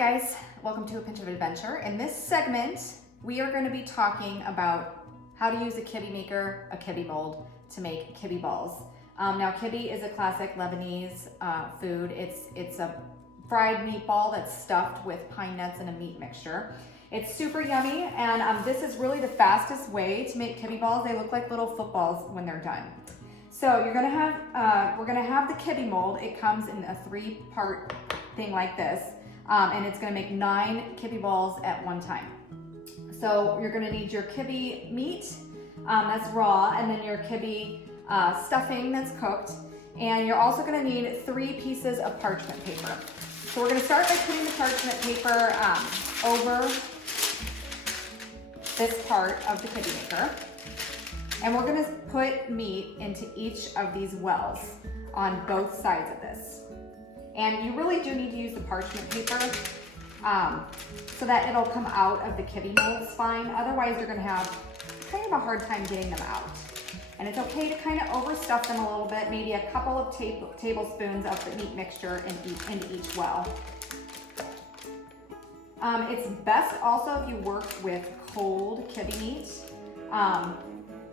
guys, welcome to A Pinch of Adventure. In this segment, we are going to be talking about how to use a kibbeh maker, a kibbeh mold, to make kibbeh balls. Now, kibbeh is a classic Lebanese food. It's a fried meatball that's stuffed with pine nuts and a meat mixture. It's super yummy, and this is really the fastest way to make kibbeh balls. They look like little footballs when they're done. So you're gonna have, we're gonna have the kibbeh mold. It comes in a 3-part thing like this, and it's gonna make 9 kibbeh balls at one time. So you're gonna need your kibbeh meat, that's raw, and then your kibbeh stuffing that's cooked, and you're also gonna need 3 pieces of parchment paper. So we're gonna start by putting the parchment paper over this part of the kibbeh maker. And we're gonna put meat into each of these wells on both sides of this. And you really do need to use the parchment paper so that it'll come out of the kibbeh molds fine. Otherwise, you're gonna have kind of a hard time getting them out. And it's okay to kind of overstuff them a little bit, maybe a couple of tablespoons of the meat mixture into each well. It's best also if you work with cold kibbeh meat.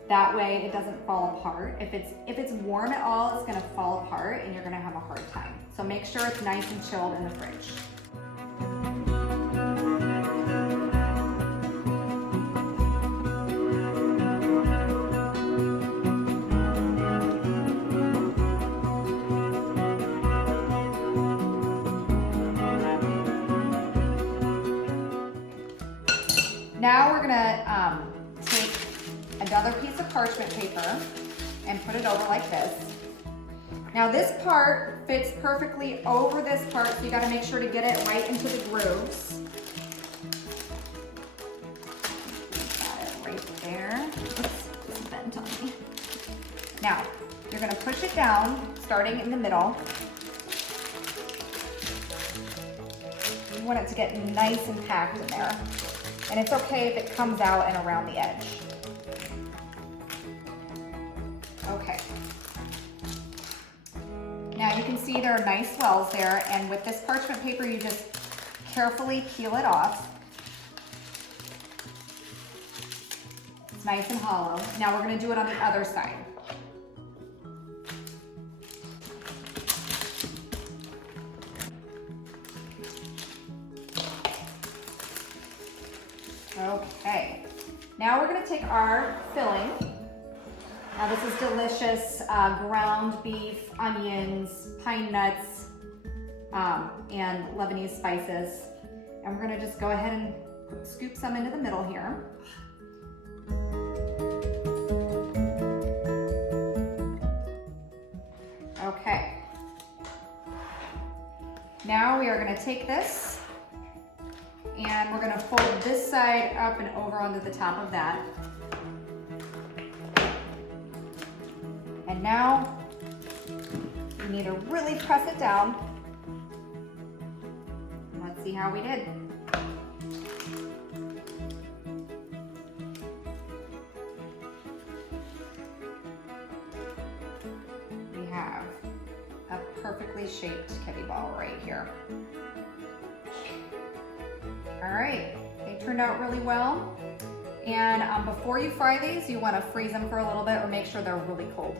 That way it doesn't fall apart. If it's warm at all, it's gonna fall apart and you're gonna have a hard time. So make sure it's nice and chilled in the fridge. Now we're gonna take another piece of parchment paper and put it over like this. Now this part fits perfectly over this part, so you gotta make sure to get it right into the grooves. Got it right there. Oops, it's bent on me. Now, you're gonna push it down, starting in the middle. You want it to get nice and packed in there. And it's okay if it comes out and around the edge. Okay. Now you can see there are nice wells there, and with this parchment paper, you just carefully peel it off. It's nice and hollow. Now we're gonna do it on the other side. Okay, now we're gonna take our filling. Now this is delicious ground beef, onions, pine nuts, and Lebanese spices. And we're gonna just go ahead and scoop some into the middle here. Okay. Now we are gonna take this and we're gonna fold this side up and over onto the top of that. And now you need to really press it down. And let's see how we did. We have a perfectly shaped kibbeh ball right here. All right, they turned out really well. And before you fry these, you want to freeze them for a little bit or make sure they're really cold.